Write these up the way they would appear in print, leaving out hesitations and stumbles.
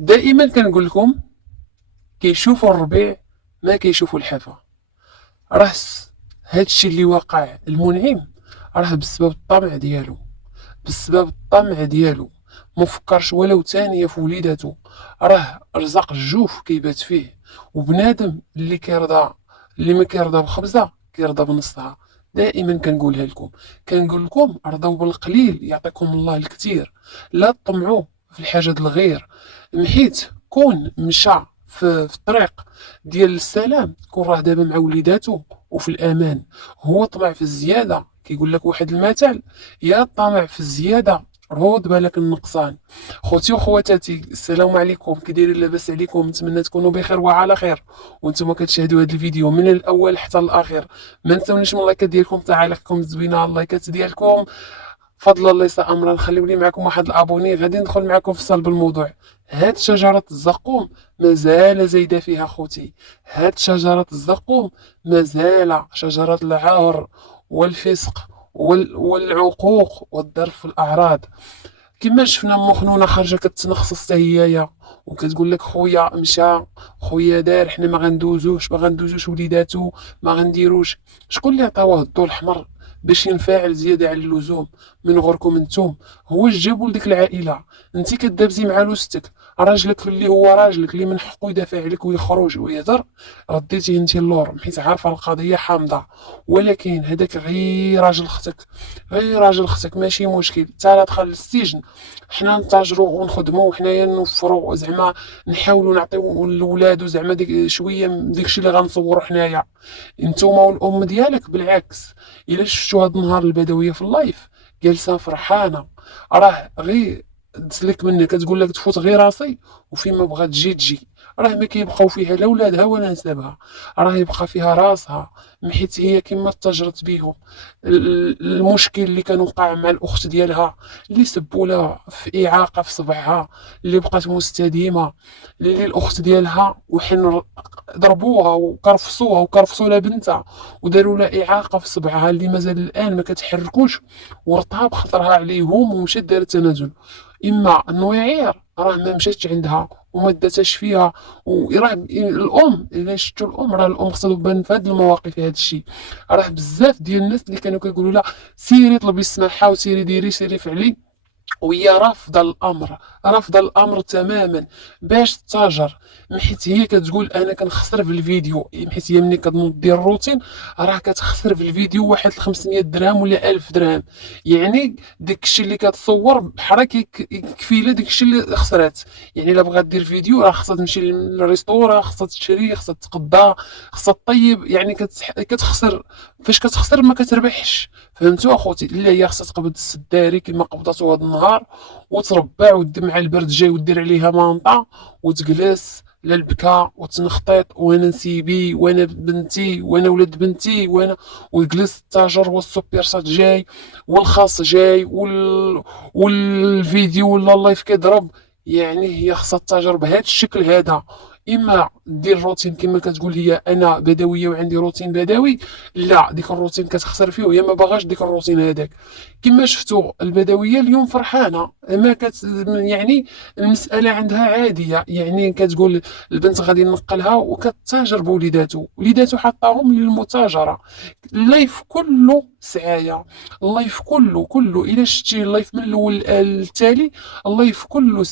دائما كنقول لكم كيشوفوا الربيع ما كيشوفوا الحفا. راه هادشي اللي واقع المنعم راه بسبب الطمع ديالو، بسبب الطمع ديالو. مفكرش ولو ثانيه في وليداتو. راه رزق الجوف كيبات فيه، وبنادم اللي ما كيرضى بخبزه كيرضى بنصها. دائما كنقولها لكم، كنقول لكم رضوا بالقليل يعطيكم الله الكثير. لا تطمعوا في الحاجه د الغير، حيت كون مشى في الطريق ديال السلام كون راه دابا مع وليداتو وفي الامان. هو طمع في الزياده، كيقول لك واحد المثل: يا طمع في الزياده رد بالك النقصان. خوتي وخواتاتي، السلام عليكم، كي دايرين؟ لاباس عليكم؟ نتمنى تكونوا بخير وعلى خير، وانتم كتشاهدوا هذا الفيديو من الاول حتى الاخير. ما نساونيش من اللايكات ديالكم، تعاليقكم الزوينه، اللايكات ديالكم فضل الله يسا امرا. خليو لي معكم واحد الابوني، غادي ندخل معكم في صلب الموضوع. هاد شجره الزقوم مازال زايده فيها خوتي. هاد شجره الزقوم مازال شجره العار والفسق والعقوق والضرب في الاعراض. كما شفنا مخنونه خارجه كتنخصص حتى هي وكتقول لك خويا مشى، خويا دار، حنا ما غندوزوش وليداتو، ما غنديروش. شكون اللي عطاوه الضوء الاحمر باش ينفعل زياده على اللزوم من غيركم انتم؟ هو اش جابو لديك العائله؟ انت كدابزي مع لوستك، راجلك اللي هو راجلك اللي من حقه يدافع عليك ويخرج ويهضر، رديتيه انت اللور حيت عارفه القضيه حامضه. ولكن هذاك غير راجل اختك، غير راجل اختك، ماشي مشكل. حتى لا دخل للسجن حنا نتاجروا ونخدموا وحنايا نوفروا، زعما نحاولوا نعطيو لولادو زعما ديك شويه داكشي اللي غنصوروا حنايا. نتوما والام ديالك بالعكس، الا شفتوا هاد النهار البدويه في اللايف جالسه فرحانه، راه غير تسلك منك كتقول لك تفوت غير راسي وفين ما بغات تجي تجي. راه ما كيبقاو فيها لا ولادها ولا نسابها، راه يبقى فيها راسها، حيت هي كما تجرت بيهم. المشكل اللي كان وقع مع الاخت ديالها اللي سبوا لها في اعاقه في صبعها اللي بقات مستديمه، اللي الاخت ديالها وحين ضربوها وكرفصوا لها بنتها وداروا لها اعاقه في صبعها اللي مازال الان ما كتحركوش، ورطها بخطرها عليهم ومشات دارت تنازل. اما النويعير راه ما مشاتش عندها وما داتهاش فيها. وراه الام، الا شفتوا الام، راه الام خصها تبان في هذه المواقف. هذا الشيء راه بزاف ديال الناس اللي كانوا كيقولوا لها سيري طلبي السماحه وسيري ديري سيري فعلي، وهي رافضه الامر، رافضه الامر تماما باش تتاجر. حيت هي كتقول انا كنخسر في الفيديو، حيت هي ملي كتنوض دير الروتين راه كتخسر في الفيديو واحد 500 درهم ولا 1000 درهم. يعني داكشي اللي كتصور بحال يكفي لها داكشي اللي خسرات. يعني الا بغات دير فيديو راه خصها تمشي للريستورا، خصها تشري، خصها تقضى، خصها طيب. يعني كتخسر. فاش كتخسر ما كتربحش. فهمتوا اخوتي؟ لا، هي خصها تقبض السداري كما قبضته هذا النهار وتربع ودمع البرد جاي ودير عليها مانطا وتجلس للبكا وتنخطط: وانا نسيبي، وانا بنتي، وانا ولاد بنتي، وانا. وجلس التاجر والسوبر شات جاي والخاص جاي والفيديو ولا اللايف كيضرب. يعني هي خصها التاجر بهذا الشكل هذا. اما دير روتين كما كتقول هي انا بدويه وعندي روتين بدوي، لا ديك الروتين كتخسر فيه وهي ما باغاش ديك الروتين هذاك. كما شفتوا البدويه اليوم فرحانه، ما يعني المساله عندها عاديه. يعني كتقول البنت غادي نقلها وكتتاجر بوليداتو، وليداتو حطاهم للمتاجره. اللايف كله سعايه، اللايف كله الا شتي اللايف من الاول للتالي، اللايف كله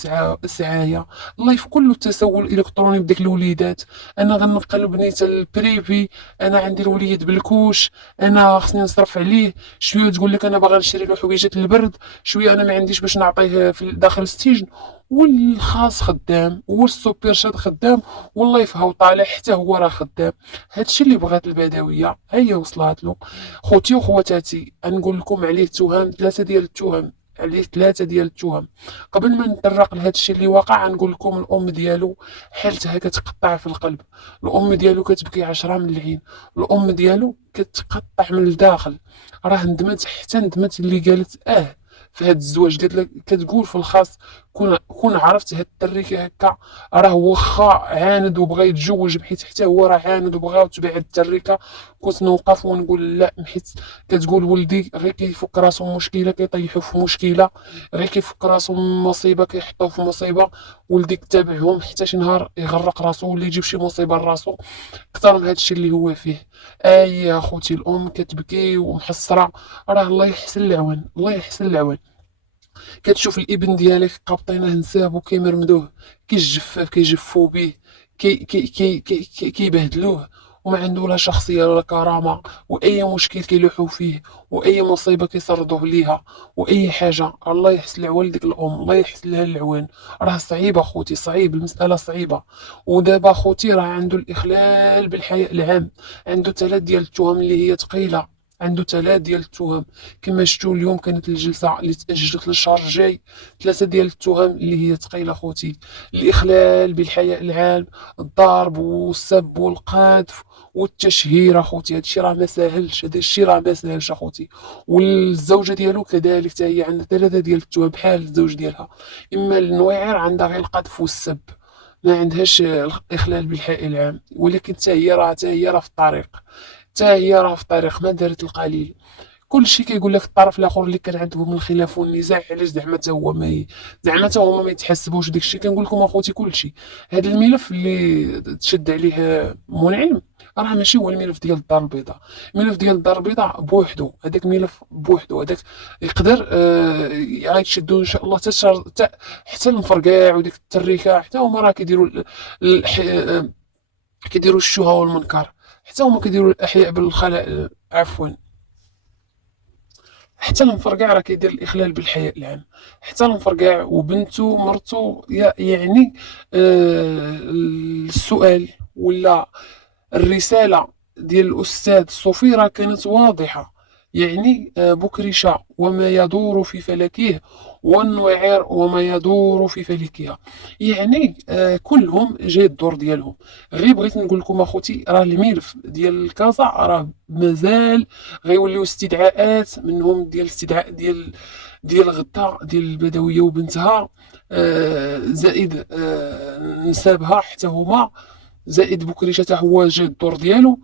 سعايه، اللايف كله تسول الكتروني بديك الوليدات. انا غنقل بنيت البريفي، انا عندي الوليد بالكوش، انا خصني نصرف عليه شويه، تقول لك انا باغا نشري له حويجات البرد شويه، انا ما عنديش باش نعطيه في داخل السجن. والخاص خدام والسوبر شاد خدام واللايف هاو طالع حتى هو راه خدام. هادشي اللي بغات البدويه هي وصلت له. خوتي وخواتاتي، نقول لكم عليه تهم، ثلاثه ديال التهم عليه، ثلاثه ديال التهم. قبل ما نتطرق لهذا الشيء اللي وقع، نقول لكم الام ديالو حالتها كتقطع في القلب. الام ديالو كتبكي 10 من العين. الام ديالو كتقطع من الداخل. راه ندمت، حتى ندمت اللي قالت في هذا الزواج. قالت لك كتقول في الخاص كون عرفت هاد التريكه هكا، راه واخا عاند وبغى يتزوج، بحيث حتى هو راه عاند وبغى وتبع هاد التريكه، كنت نوقف ونقول لا، حيت كتقول ولدي غير كيفك راسو مشكله كيطيحو في مشكله، غير كيفك راسو مصيبه كيحطوه في مصيبه، ولديك تابعهم حتى شي نهار يغرق راسو ولا يجيب شي مصيبه لراسو اكثر من هادشي اللي هو فيه. يا اخوتي الام كتبكي ومحسره، راه الله يحسن العوان، الله يحسن العوان. كتشوف الابن ديالك قابطينه نساب وكيمرمدوه، كيجفاف كيجفو به، كيبهدلوه، وما عنده لا شخصيه ولا كرامه، واي مشكل كيلوحوا فيه، واي مصيبه كيسردوه ليها، واي حاجه. الله يحسن العوان ديك الام، الله يحسن لها العوان. راه صعيبه خوتي، صعيب، المساله صعيبه. ودابا خوتي راه عنده الاخلال بالحياء العام، عنده 3 ديال التهم اللي هي ثقيله، عنده 3 ديال التهم. كما شفتوا اليوم كانت الجلسه اللي تاجلت للشهر الجاي، 3 ديال التهم اللي هي ثقيله خوتي: الاخلال بالحياء العام، الضرب والسب والقذف والتشهير. اخوتي هادشي راه ما ساهلش، هادشي راه ما ساهلش اخوتي. والزوجه ديالو كذلك حتى هي عندها 3 ديال التهم بحال الزوج ديالها. اما النواعر عندها غير القذف والسب، ما عندهاش الاخلال بالحياء العام، ولكن حتى هي راه في الطريق، حتى هي راه في الطريق، ما دارت القليل. كلشي كيقول لك الطرف الاخر اللي كان عندهم الخلاف والنزاع، علاش زعما حتى هو ما زعما حتى هما ما يتحسبوش داكشي. كنقول لكم اخوتي كلشي، هذا الملف اللي تشد عليه منعم راه ماشي هو الملف ديال الدار البيضاء. الملف ديال الدار البيضاء بوحدو، هذاك ملف بوحدو، هذاك يقدر غيتشدو ان شاء الله حتى المفرقاع وديك التريكه، حتى هما راه كيديروا كيديروا الشهوه والمنكر، حتى هما كيديروا الاحياء بالخلاء، عفوا. حتى المفرقع راه كيدير الاخلال بالحياء العام، حتى المفرقع وبنته مرته. يعني السؤال ولا الرساله ديال الاستاذ صوفي راه كانت واضحه. يعني بكرشه وما يدور في فلكه، والنويعر وما يدور في فلكها. يعني كلهم جاي الدور ديالهم. غير بغيت نقول لكم اخوتي، راه الملف ديال الكازا راه مازال غيوليو استدعاءات منهم، ديال الاستدعاء ديال غدا ديال البدويه وبنتها، زائد نسابها حتى هما، زائد بكري حتى هو جا الدور ديالو.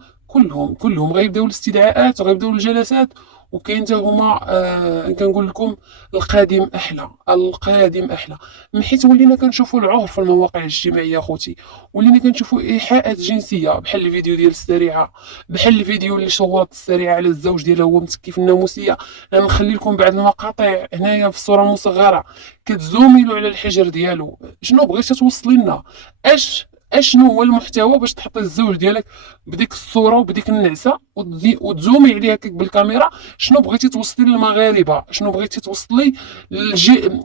كلهم غيبداو الاستدعاءات وغيبداو الجلسات. وكاين حتى هما كنقول لكم القادم احلى، القادم احلى. من حيث ولينا كنشوفوا العهر في المواقع الاجتماعيه اخوتي، ولينا كنشوفوا ايحاءات جنسيه، بحال الفيديو ديال السريعه، بحال الفيديو اللي صورت السريعه على الزوج ديالها هو متكي في الناموسيه. انا نخلي لكم بعض المقاطع هنايا في الصوره المصغره، كتزوميلو على الحجر ديالو. شنو بغيتي توصلي لنا؟ اشنو هو المحتوى باش تحطي الزوج ديالك بديك الصوره وبديك النعسه وتزومي عليها هكاك بالكاميرا؟ شنو بغيتي توصلي للمغاربه؟ شنو بغيتي توصلي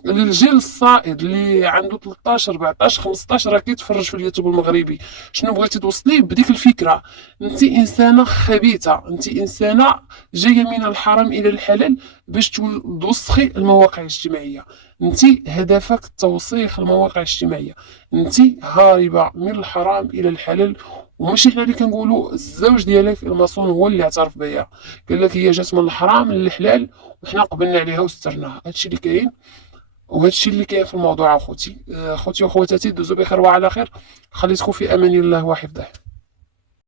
للجيل الصائد اللي عنده 13 14 15 راه كيتفرج في اليوتيوب المغربي؟ شنو بغيتي توصلي بديك الفكره؟ انت انسانه خبيثه، انت انسانه جايه من الحرام الى الحلال باش توسخي المواقع الاجتماعيه. انت هدفك توسيخ المواقع الاجتماعيه، انت هاربه من الحرام الى الحلال. وماشي حنا اللي كنقولوا، الزوج ديالك المصون هو اللي اعترف بها، قال لك هي جات من الحرام للحلال وحنا قبلنا عليها وسترناها. هادشي اللي كاين، وهادشي اللي كاين في الموضوع اخوتي. اخوتي واخواتاتي، دوزو بخير وعلى خير. خليتكم في امان الله وحفظه.